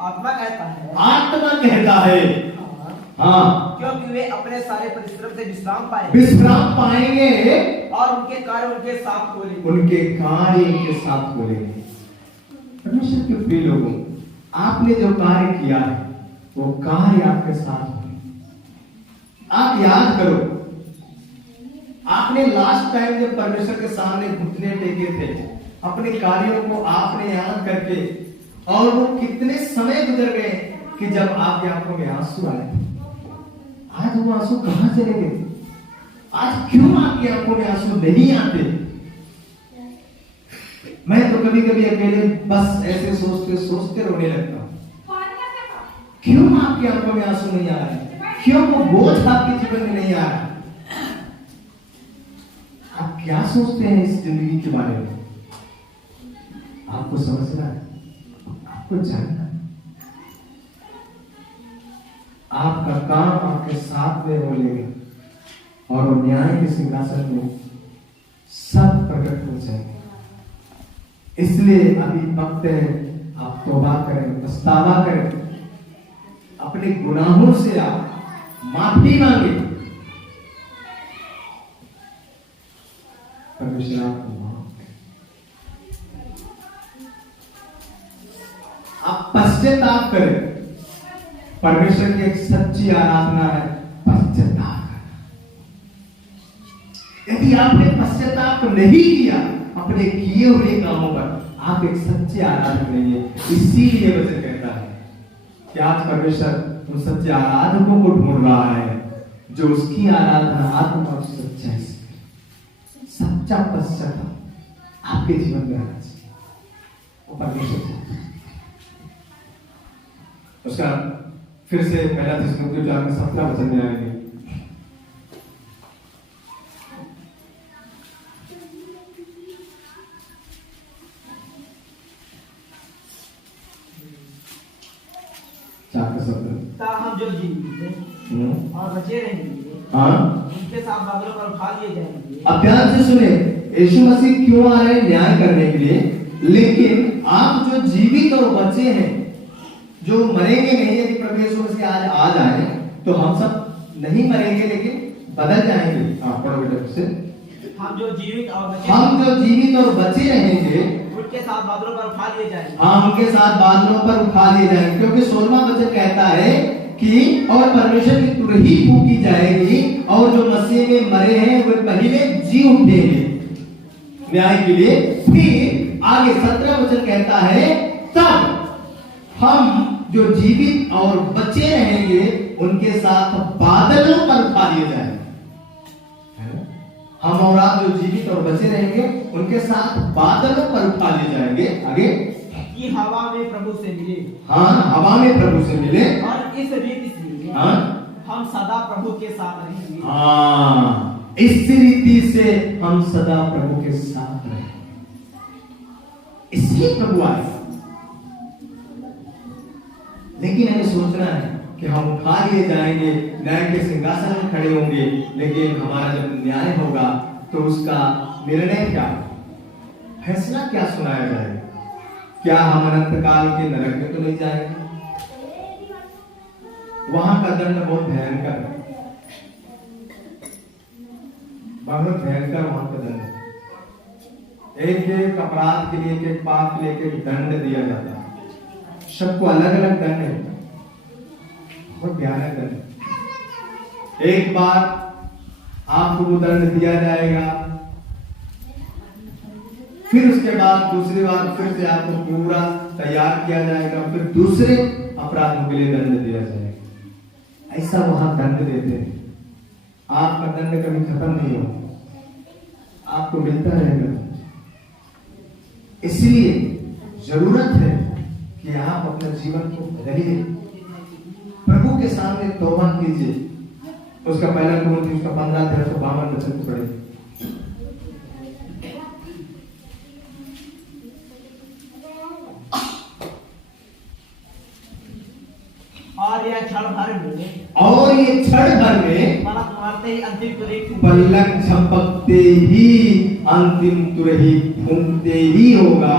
आत्मा कहता है, आत्मा कहता है, हाँ, क्योंकि वे अपने सारे परिश्रम से विश्राम पाएंगे, विश्राम पाएंगे, और उनके कार्य उनके साथ हो लेंगे। उनके कार्य उनके साथ हो लेंगे। परमेश्वर के प्रिय लोगों, आपने जो कार्य किया है वो कार्य आपके साथ होंगे। आप याद करो, आपने लास्ट टाइम जब परमेश्वर के सामने घुटने टेके थे, अपने कार्यों को आपने याद करके, और वो कितने समय गुजर गए कि जब आपकी आंखों में आंसू आए। आज वो आंसू कहां चले गए? आज क्यों आपकी आंखों में आंसू नहीं आते? मैं तो कभी कभी अकेले बस ऐसे सोचते सोचते रोने लगता हूं। क्यों आपकी आंखों में आंसू नहीं आ रहे? क्यों वो बोझ आपके जीवन में नहीं आ रहा? आप क्या सोचते हैं इस जिंदगी के बारे में? आपको समझना है, आपको जानना है। आपका काम आपके साथ में हो लेगा, और वो न्याय के सिंहासन में सब प्रकट हो जाएंगे। इसलिए अभी वक्त है, आप तौबा करें, पछतावा करें, अपने गुनाहों से आप माफी मांगे। परमेश्वर आपको माफ करे। आप पश्चाताप करें। परमेश्वर की एक सच्ची आराधना है पश्चाताप करना। यदि आपने पश्चाताप नहीं किया अपने किए हुए कामों पर, आप एक सच्चे आराधक नहीं है। इसीलिए वचन कहता है कि आज परमेश्वर उन सच्चे आराधकों को ढूंढ रहा है, जो उसकी आराधना आत्मा और सच्चाई से, सच्चा पश्चाताप। आपके जीवन में आना चाहिए, वो परमेश्वर चाहता है। उसका फिर से पहला थिस्सलुनीकियों 4:17 में आएंगे। हम जो जीवित और बचे रहेंगे उनके साथ बादलों पर उठा लिए जाएंगे। अब ध्यान से सुने, यीशु मसीह क्यों आ रहे हैं? न्याय करने के लिए। लेकिन आप जो जीवित और बचे हैं, जो मरेंगे नहीं, यदि प्रभु यीशु मसीह आज आ जाए तो हम सब नहीं मरेंगे लेकिन बदल जाएंगे। आप पढ़ो बेटा से। हम जो जीवित और बचे रहेंगे उनके साथ बादलों पर उठा लिए जाएंगे। हाँ, उनके साथ बादलों पर उठा लिए जाएंगे, क्योंकि 16वां वचन कहता है कि और परमेश्वर की तुरही फूंकी जाएगी और जो मसीह में मरे हैं वे पहले जी उठेंगे न्याय के लिए। फिर आगे 17वां वचन कहता है तब हम जो जीवित और बचे रहेंगे उनके साथ बादलों पर उठा लिए जाएंगे। हम और आप जो जीवित और बचे रहेंगे उनके साथ बादलों पर उठा लिए जाएंगे। आगे कि हवा में प्रभु से मिले। हाँ, हवा में प्रभु से मिले और इस रीति से हम सदा प्रभु के साथ रहेंगे। हाँ, इस रीति से हम सदा प्रभु के साथ रहेंगे। इसलिए प्रभु आए। लेकिन हमें सोचना है कि हम उठा लिए जाएंगे, न्याय के सिंहासन में खड़े होंगे, लेकिन हमारा जब न्याय होगा तो उसका निर्णय क्या, फैसला क्या सुनाया जाएगा? क्या हम अनंत काल के नरक में तो नहीं जाएंगे? वहां का दंड बहुत भयंकर है, बहुत भयंकर वहां का दंड है। एक एक अपराध के लिए, एक एक पाप के लिए एक दंड दिया जाता है। सबको अलग अलग दंड है, बहुत भयानक दंड। एक बार आपको वो दंड दिया जाएगा, फिर उसके बाद दूसरी बार फिर से आपको पूरा तैयार किया जाएगा, फिर दूसरे अपराधों के लिए दंड दिया जाएगा। ऐसा वहां दंड देते हैं। आपका दंड कभी खत्म नहीं होगा, आपको मिलता रहेगा। इसलिए जरूरत है कि आप अपने जीवन को बदलिए, प्रभु के सामने तौबा कीजिए। उसका पहला कुरिन्थियों उसका 15:52 वचन को पढ़े। और ये क्षण भर में पलक मारते ही अंतिम तुरही, पलक झपकते ही अंतिम तुरही फूंकते ही होगा।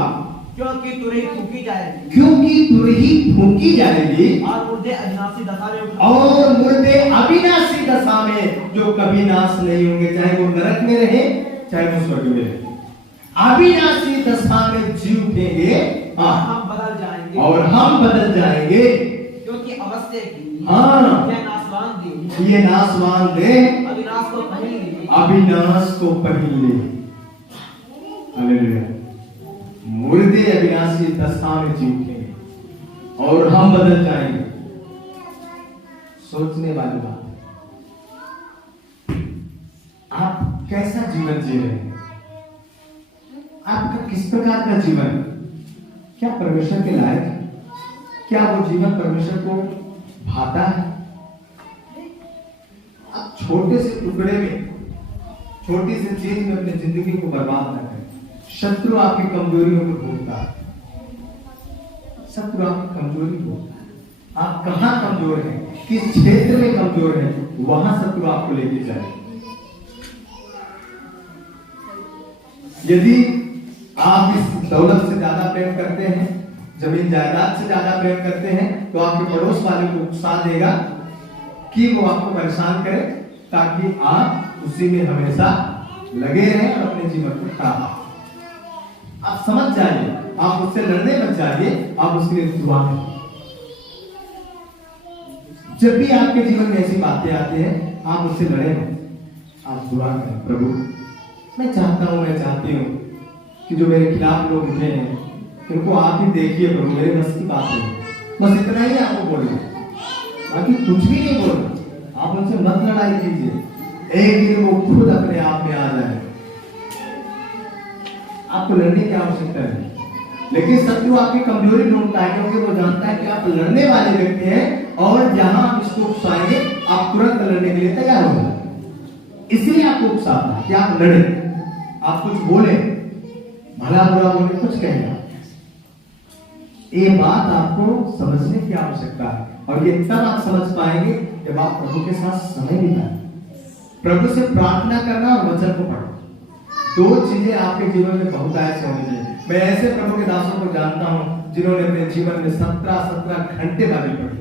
क्योंकि तुरही फूंकी जाएगी और मुर्दे अविनाशी दशा में जो कभी नाश नहीं होंगे, चाहे वो नरक में रहे चाहे वो स्वर्ग में रहे, अविनाशी दशा में जी उठेंगे हम बदल जाएंगे और हम बदल जाएंगे। क्योंकि अवश्य की ये नाशवान दे अविनाश को पहले हालेलुया। मुर्दे अविनाशी दशा में जी उठेंगे और हम बदल जाएंगे। सोचने वाली बात है, आप कैसा जीवन जी रहे हैं? आपका किस प्रकार का जीवन? क्या परमेश्वर के लायक है? क्या वो जीवन परमेश्वर को भाता है? आप छोटे से टुकड़े में, छोटी सी चीज में अपनी जिंदगी को बर्बाद न करें। शत्रु आपकी कमजोरियों को ढूंढता है, शत्रु आपकी कमजोरी ढूंढता है। आप कहां कमजोर हैं, किस क्षेत्र में कमजोर हैं, वहां शत्रु आपको लेके जाए। यदि आप इस दौलत से ज्यादा प्रेम करते हैं, जमीन जायदाद से ज्यादा प्रेम करते हैं, तो आपके पड़ोस वाले को उकसा देगा कि वो आपको परेशान करे, ताकि आप उसी में हमेशा लगे रहें और अपने जीवन को खराब। आप समझ जाइए, आप उससे लड़ने मत जाइए, आप उसके लिए दुआ करें। जब भी आपके जीवन में ऐसी बातें आती हैं, आप उससे लड़े मत, आप दुआ करें। प्रभु, मैं चाहती हूँ कि जो मेरे खिलाफ लोग उठे हैं, इनको आप ही देखिए प्रभु, मेरे बस की बात नहीं। बस इतना ही आपको बोलना, बाकी कुछ भी नहीं बोलना। आप उनसे मत लड़ाई कीजिए, एक दिन वो खुद अपने आप में आ जाए। आप आपको लड़ने की आवश्यकता नहीं। लेकिन शत्रु आपकी कमजोरी ढूंढता है, क्योंकि वो जानता है कि आप लड़ने वाले व्यक्ति हैं और जहां आप इसको उकसाएंगे आप तुरंत लड़ने के लिए तैयार हो जाएंगे। इसलिए आपको उकसाता है कि आप लड़े, आप कुछ बोले, भला बुरा बोले, कुछ कहें। ये बात आपको समझने की आवश्यकता है, और ये तब आप समझ पाएंगे जब आप प्रभु के साथ समय बिताएं। प्रभु से प्रार्थना करना और वचन को पढ़ना, दो चीजें आपके जीवन में बहुत ऐसे होनी चाहिए। मैं ऐसे प्रभु के दासों को जानता हूं जिन्होंने अपने जीवन में 17 घंटे बाइबल पढ़ी।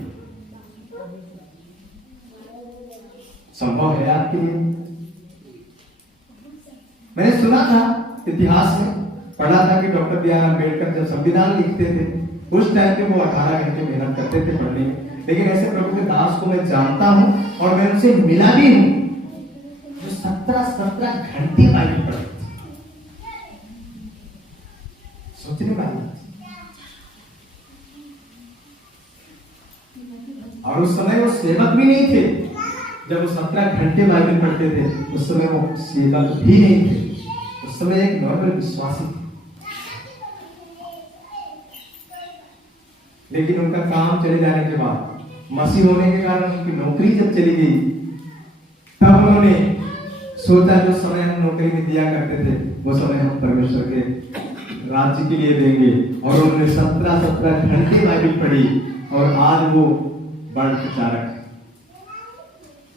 संभव है आपके लिए? मैंने सुना था, इतिहास में पढ़ा था कि डॉक्टर बी आर अम्बेडकर जब संविधान लिखते थे उस टाइम पे वो 18 घंटे मेहनत करते थे पढ़ने में। लेकिन ऐसे प्रभु के दास को मैं जानता हूं और मैं उनसे मिला भी हूं जो 17 घंटे बाइबल पढ़ते थे। सोचने वाली बात। और उस समय वो सेवक भी नहीं थे। जब वो 17 घंटे बाइबल पढ़ते थे उस समय वो सेवक भी नहीं थे, उस समय एक नॉर्मल विश्वासी थे। लेकिन उनका काम चले जाने के बाद, मसीह होने के कारण उनकी नौकरी जब चली गई, तब उन्होंने सोचा जो समय हम नौकरी में दिया करते थे वो समय हम परमेश्वर के राज्य के लिए देंगे। और उन्होंने 17 घंटे बाइबल पढ़ी और आज वो बड़ प्रचारक है,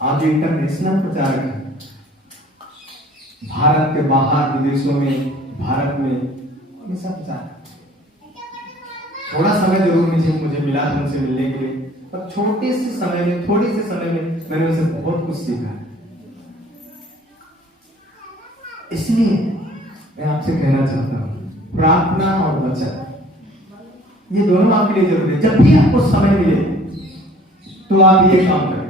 आज इंटरनेशनल प्रचारक है। भारत के बाहर विदेशों में, भारत में हमेशा प्रचारक। थोड़ा समय जरूर मुझे मिला था उनसे मिलने के लिए, पर छोटे से समय में, थोड़े से समय में मैंने उनसे बहुत कुछ सीखा। इसलिए मैं आपसे कहना चाहता हूं, प्रार्थना और वचन ये दोनों आपके लिए जरूरी है। जब भी आपको समय मिले तो आप ये काम करें।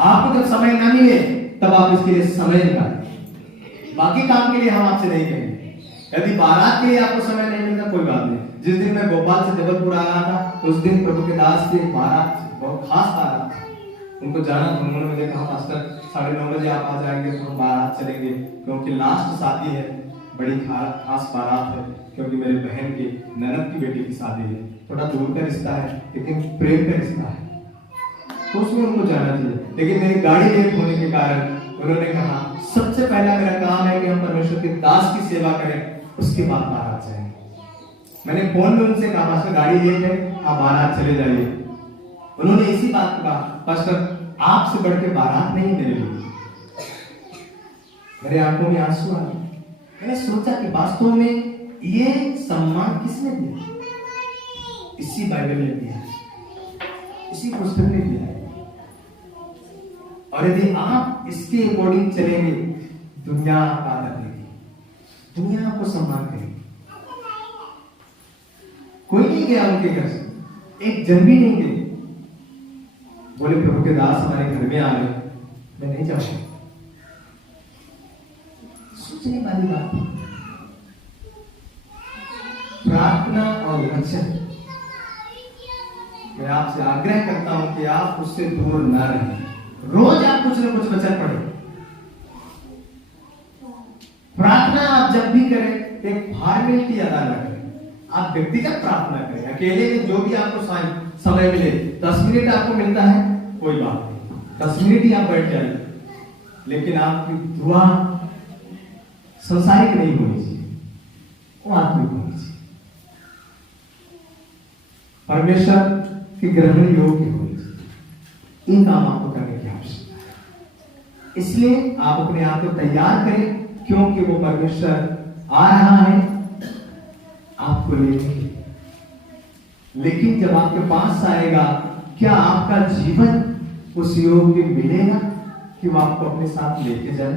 आपको जब समय ना मिले तब आप इसके लिए समय निकालें। बाकी काम के लिए हम आपसे नहीं कहेंगे। यदि बारात के लिए आपको समय नहीं मिलता कोई बात नहीं। जिस दिन मैं भोपाल से जबलपुर आया था उस दिन प्रभु के दास की बारात, बहुत खास बारात थी, उनको जाना था। उन्होंने मुझे कहा पास्टर 9:30 बजे आप आ जाएंगे तो हम बारात चलेंगे, क्योंकि लास्ट शादी है, बड़ी खास बारात है, क्योंकि मेरे बहन की ननद की बेटी की शादी है। थोड़ा दूर का रिश्ता है लेकिन प्रेम का रिश्ता है, तो उसमें उनको जाना चाहिए। लेकिन मेरी गाड़ी लेट होने के कारण उन्होंने कहा सबसे पहला मेरा काम है कि हम परमेश्वर के दास की सेवा करें, उसके बाद बारात जाएंगे। मैंने फोन में उनसे कहा पास्टर गाड़ी लेट है, आप बारात चले जाइए। उन्होंने इसी बात को कहा पास्टर आपसे बढ़ के बारात नहीं मेरे लिए। मेरे आंखों में आंसू आ गए। मैंने सोचा कि वास्तव में ये सम्मान किसने दिया? इसी बाइबल ने दिया, इसी पुस्तक ने दिया है। और यदि आप इसके अकॉर्डिंग चलेंगे दुनिया आपका आदर देगी, दुनिया आपको सम्मान करेगी। कोई नहीं गया उनके घर से, एक जन भी नहीं गए। बोले प्रभु के दास हमारे घर में आ रहे, मैं नहीं जाऊंगा। सोचने वाली बात। प्रार्थना और वचन, मैं आपसे आग्रह करता हूं कि आप उससे दूर ना रहें। रोज आप कुछ न कुछ वचन पढ़ें। प्रार्थना आप जब भी करें एक फॉर्मेलिटी अदा न करें, आप व्यक्तिगत प्रार्थना करें। अकेले में जो भी आपको समय मिले, 10 मिनट आपको मिलता है कोई बात नहीं, 10 मिनट ही आप बैठ जाइए, लेकिन आपकी दुआ संसारिक नहीं होनी चाहिए, वो आत्मिक होनी चाहिए, परमेश्वर के ग्रहण योग्य होनी चाहिए। इन काम आपको करने की आवश्यकता है। इसलिए आप अपने आप को तैयार करें, क्योंकि वो परमेश्वर आ रहा है आपको लेने। लेकिन जब आपके पास आएगा, क्या आपका जीवन उस योग्य मिलेगा कि वो आपको अपने साथ लेके जाए?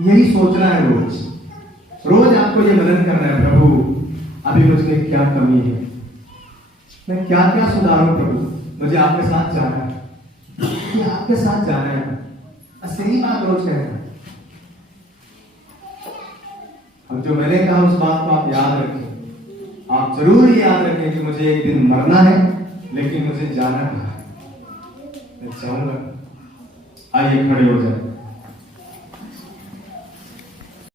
यही सोचना है रोज। रोज आपको ये मनन करना है, प्रभु अभी मुझे क्या कमी है, मैं क्या क्या सुधारूं प्रभु, मुझे आपके साथ जाना है, मुझे आपके साथ जाना है। बस यही बात रोज कहना है। अब जो मैंने कहा उस बात को आप याद रखें। आप जरूर याद रखें कि मुझे एक दिन मरना है, लेकिन मुझे जाना कहाँ है, मैं चाहूंगा। आइए खड़े हो जाए।